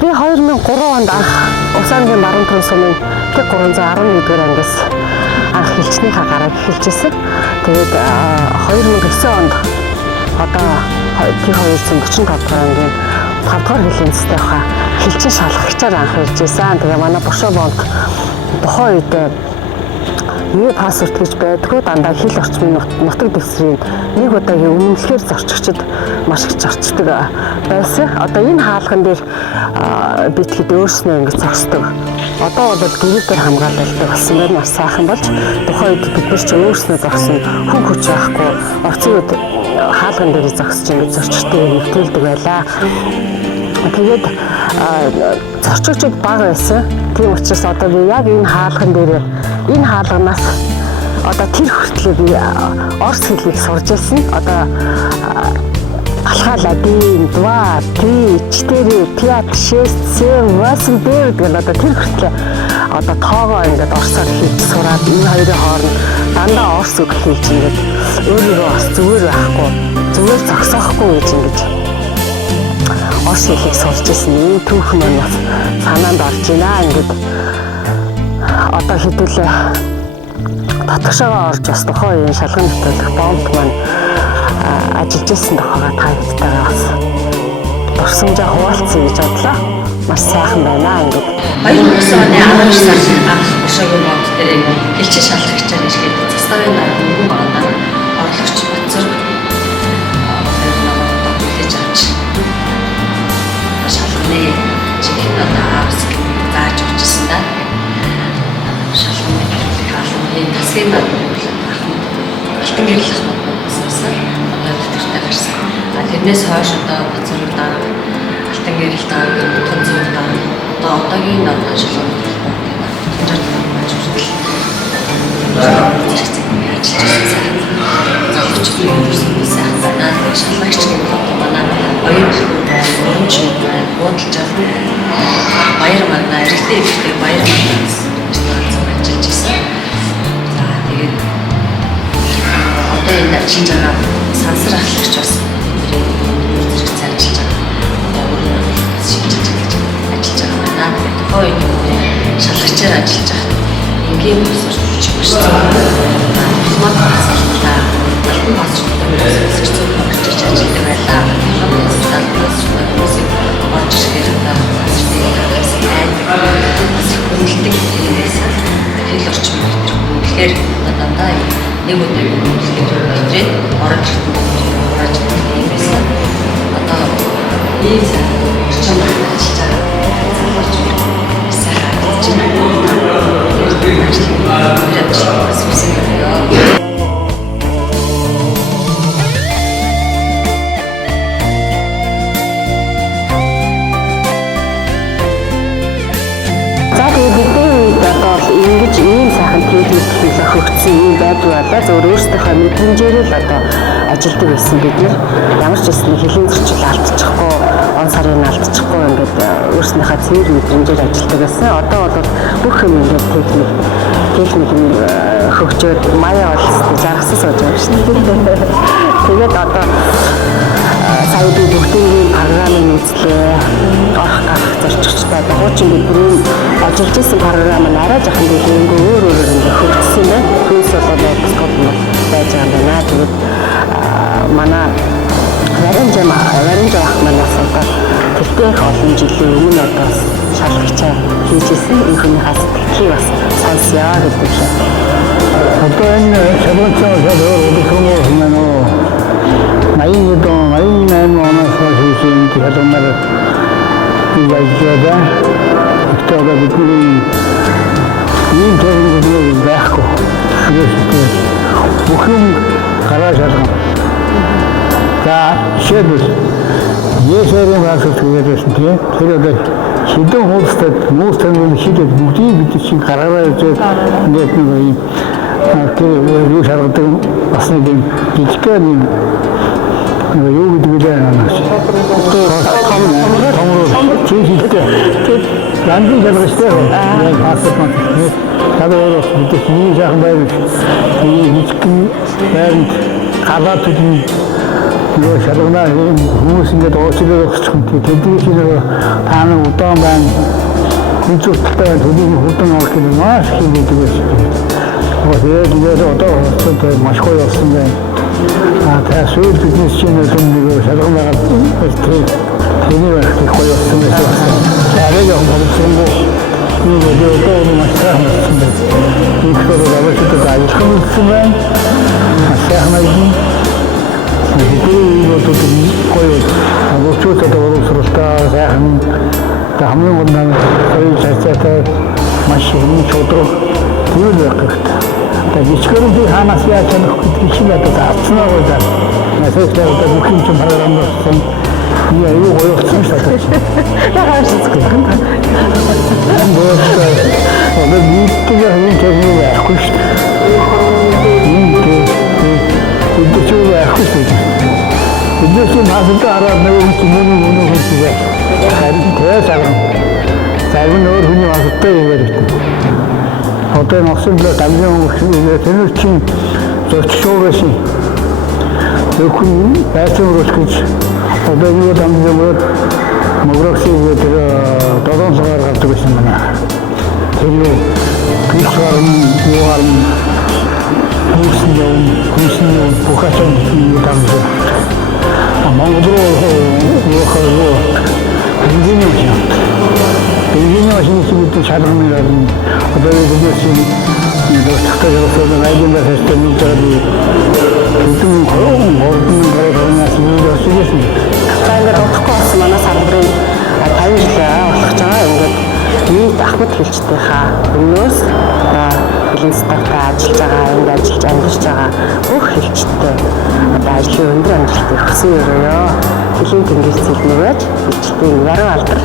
би 2003 онд анх Улс орны баруун төрийн сумын тэг 311-р ангиас анх хилчнийхаа гараг эхэлжсэн. Тэгээд 2009 онд одоо тэг 245 дугаар ангийн 5 дугаар хилийн цэцтэйхаа хилчин шалгагчаар анх ирж байсан. Тэгээ манай Бошоо бонд тухайн үед юу пассворд гэж байдгүй дандаа хил орчмын нутаг дэвсрийн нэг удаагийн өмнөлөөр зорчигчд маш их зарчдаг байсан. Одоо энэ хаалган дээр битгэд өөрснөө ингэж зогсдог. Одоо бол гэрэл дээр хамгаалалтай болсон байна. Маш сайхан болж тухайн үед бид нар ч өөрснөө зогсон хүн хүч байхгүй орцын үед хаалган дээр зогсож ингэж зорчигчдыг нэвтрүүлдэг байлаа. Тэгээд зорчигчд бага байсан. Тийм учраас одоо би яг энэ хаалган дээр энэ хаалганаас одоо тэр хүртэл би орс хэлийг сурж ирсэн. Одоо алхаа ладин 2 3 4 5 6 7 8 9 гэдэг одоо тэр хүртэл одоо тоогоо ингээд орсоор хийж сураад энэ хоёрын хооронд дандаа орс үг хэлж ингээд өөрийгөө бас зүгээр байхгүй зүгээр зогсоохгүй гэж ингэж орс хэлийг сурж ирсэн. Энэ түүх маань санаанд орж байна. Ингээд одоо хэдүүлээ татгшаага орж бас тухайн үеийн шалган нэвтрүүлэх бонд маань ажиллаж ирсэн тухайга та хэдтэйгээ бас дурсамжаа хуваалцъя гэж бодлоо. Маш сайхан байна. Ингээд 2009 оны 12 сарын анх Бошоогийн бонд дээр хилчин шалгагчаар ирээд заставын дарга мөнгөн багтаа орлогч Батзүрг хэлж авч шалганы чихэн одоо аавс зааж өгчсэн да. Тасгийн алтан гэрэл асуусан одоо дэвтэртэй гарсан. Тэрнээс хойш одоо Батзүрг дарга алтан гэрэл дарга тун зүг дарга одоо одоогийн одоо шалгуур шалгагч гэдэг манай оюун хөрөмж буудалж баяр манай эрэгтэй эмэгтэй баяр ажиллаж ирсэн. Одоо энэ ажиллаж байгаа сансар ахлагч бас зэрэг цаажиж байгаа. Шинжиж ажиллаж байгаа байна. Тухайн үед шалгагчаар ажиллаж байгаа. Ингийн босч биш. Мод босчлаа. Алтан босчлаа. Зэрэг босч ажилладаг байлаа. Алтан босч орж ирэхээр хөндлөлтөд хэл орчим тэгэхээр дандаа нэг удаагийн хөлөөр орж ирсэн байсан. Одоо ийм орчим ажиллаж ингэж ийм сайхан техник хөгжсөн юм байдгүй болоо зөв өөрсдийнхөө мэдрэмжээр л одоо ажилдаг байсан бид нар ямар ч гэсэн хэлийн зөрчил алдчихгүй он сарын алдчихгүй ингээд өөрсдийнхөө цэвэр мэдрэмжээр ажилдаг байсан. Одоо бол бүх юм ингээд техник хөгжөөд маяа болстой жаргасан сууж байгаа шүү дээ. Тэгээд одоо сая би бүгдийн програмыг үзлээ. Орох гарах зорчигчтой дагуучин бидний ажиллаж исэн програм нь арай жоохон дэлгэрэнгүй өөр ингээд хөгжсөн байна. Түүнээс болоод скоп нь байж байгаа юм байна. Тэгээд манай Варинж ах манаас одоо тэртээ олон жилийн өмнө одоо шалгагчаа хийжсэн энхнийхээс тэтгхий бас сонсъё гэдэг л. Одоо энэ шалгагчаа өөрөөр хэлбэл 88 оноос хойш хийсэн шалгамаар ийжээдээ өтөөгөө бидний ийм төрлийн байхгүй. Бүхэн гараа шалгам. За шийдэл Есэрийн багш түгээсэн тийм тэр одоо шидэн хуулстад муустан шидэд бүгдийг бид чинь гараараа үзээд ингээд нэг юм тэр юу шалгадаг бас нэг юм жижигхэн юм юу гэдэг вэ наас том тийм янзын шалгагчтай яг пассворд нь таваар бид чинь сайхан байв жижигхэн байранд галаад 이거 자동나 хүмүүс인데 어찌되고 대기실로 다는 어떤 반 이쪽 특별한 도둑이 활동을 하게 되면 시키게 되고 어제 기대도 또 마시고 없습니다. 다 수입 비즈니스는 좀 이거 자동나가 되게 이렇게 거였습니다. 잘해요. 그리고 이거 또 마시라 하셨습니다. 이 표로 가볼 수도 다 있으면 하나씩 이것도 좀 거의 목초도 어렵다 생각하면 한번 만나면 거의 자체가 맛이 좋도록 이유를 할 것 같다. 이치거리 하나씩 하자면 그렇게 신뢰도 다 쓰나고 있다. 그래서 제가 느낌 좀 하려는 것은 이거 거의 없습니다. 나갈 수 있을 것 같아. 너 밑에가 하면 저기 왜 하고 있어? 이때 저기 왜 하고 있어? 이제 마스터 알아내고 기분이 오는 것이지. 작은 어른이 와서 또 얘기했다. 어떤 학생들 담당 학생들 대놓친 저 쇼것이 그 배송으로 그치. 어떤 이거 담당으로 뭐그렇게 이거 도동사를 갖고 있으면 그리고 그 사람 요하는 군신용 복합성 이거 담당 몽고로 이거 인진이 오신 시부터 자동이라든지 어떤 그것이 특별히 나이든 것에서 때문에 요즘 모르는 거에 그런 말씀을 쓰겠습니다. За ингээд удахгүй болсон манай салбарын 50 жил болох ч байгаа. Ингээд нийт ахмад хэлчдийнхаа өмнөөс хэлэн стартаа ажиллаж байгаа, ингээд ажиллаж амьдарч байгаа бүх хэлчтэй одоо ажлын өндөр амжилтыг хүсэн өрөөё. Хэлийн тэнгэрцэл нөгөөж хэлчдийн яруу алдар.